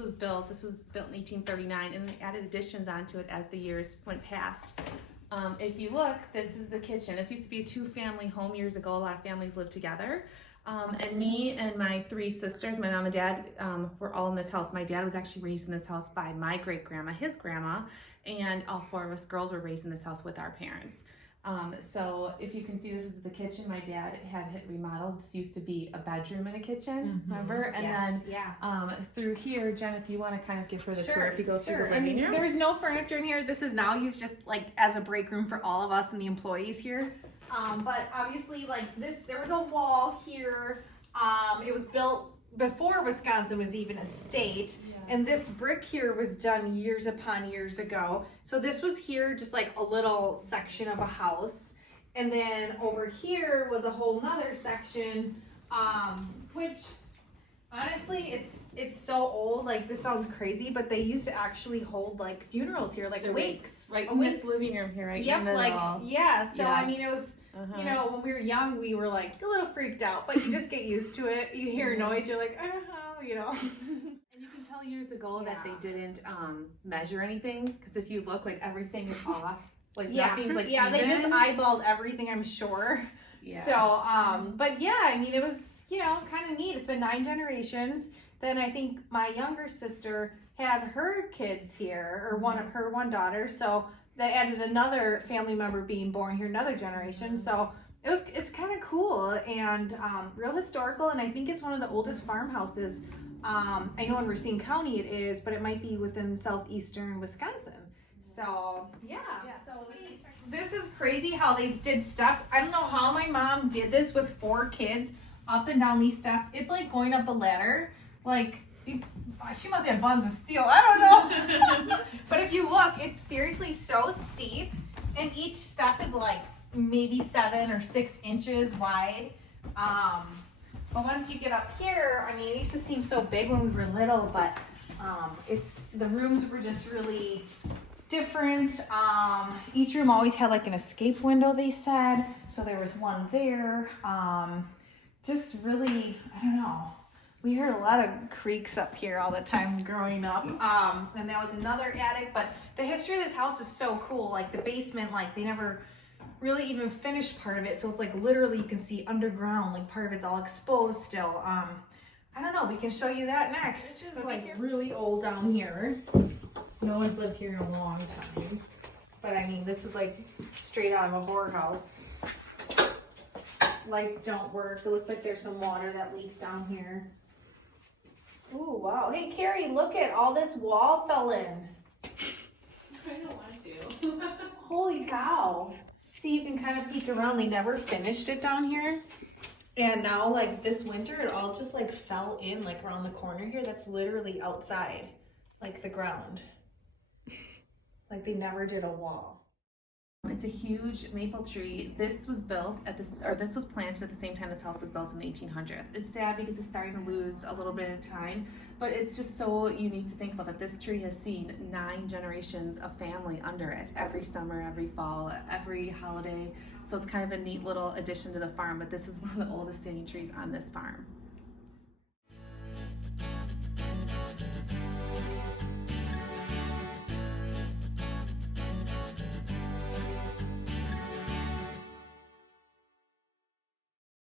was built, this was built in 1839, and they added additions onto it as the years went past. If you look, this is the kitchen. This used to be a 2-family home years ago. A lot of families lived together. And me and my 3 sisters, my mom and dad, were all in this house. My dad was actually raised in this house by my great-grandma, his grandma, and all 4 of us girls were raised in this house with our parents. So if you can see, this is the kitchen. My dad had it remodeled. This used to be a bedroom and a kitchen, remember? And then through here, Jen, if you want to kind of give her the tour, if you go through the living room. There's no furniture in here. This is now used just like as a break room for all of us and the employees here. But obviously, like this, there was a wall here. It was built before Wisconsin was even a state, and this brick here was done years upon years ago. So this was here just like a little section of a house, and then over here was a whole nother section, which honestly it's so old. Like, this sounds crazy, but they used to actually hold like funerals here, like wakes right in this living room here, right? Yep, like so I mean, it was you know, when we were young, we were like a little freaked out, but you just get used to it. You hear a noise, you're like, you know. And you can tell years ago that they didn't measure anything, because if you look, like, everything is off. Like, nothing's like even. They just eyeballed everything, I'm sure. So but yeah, I mean, it was, you know, kind of neat. It's been 9 generations. Then I think my younger sister had her kids here, or one daughter, so they added another family member being born here, another generation. So it's kind of cool and real historical, and I think it's one of the oldest farmhouses. I know in Racine County it is, but it might be within southeastern Wisconsin. So so this is crazy how they did steps. I don't know how my mom did this with 4 kids up and down these steps. It's like going up a ladder. Like, she must have buns of steel. I don't know. But if you look, it's seriously so steep, and each step is like maybe 7 or 6 inches wide. But once you get up here, I mean, it used to seem so big when we were little, but the rooms were just really different. Each room always had like an escape window, they said. So there was one there. Just really, I don't know. We heard a lot of creaks up here all the time growing up. And that was another attic, but the history of this house is so cool. Like, the basement, like, they never really even finished part of it. So it's like literally you can see underground, like part of it's all exposed still. I don't know, we can show you that next. This is like really old down here. No one's lived here in a long time. But I mean, this is like straight out of a whorehouse. Lights don't work. It looks like there's some water that leaked down here. Ooh, wow. Hey, Carrie, look at all this wall fell in. I don't want to. Holy cow. See, you can kind of peek around. They never finished it down here. And now, like, this winter, it all just, like, fell in, like, around the corner here. That's literally outside, like, the ground. Like, they never did a wall. It's a huge maple tree. This was built this was planted at the same time this house was built in the 1800s. It's sad because it's starting to lose a little bit of time, but it's just so unique to think about that this tree has seen 9 generations of family under it, every summer, every fall, every holiday. So it's kind of a neat little addition to the farm, but this is one of the oldest standing trees on this farm.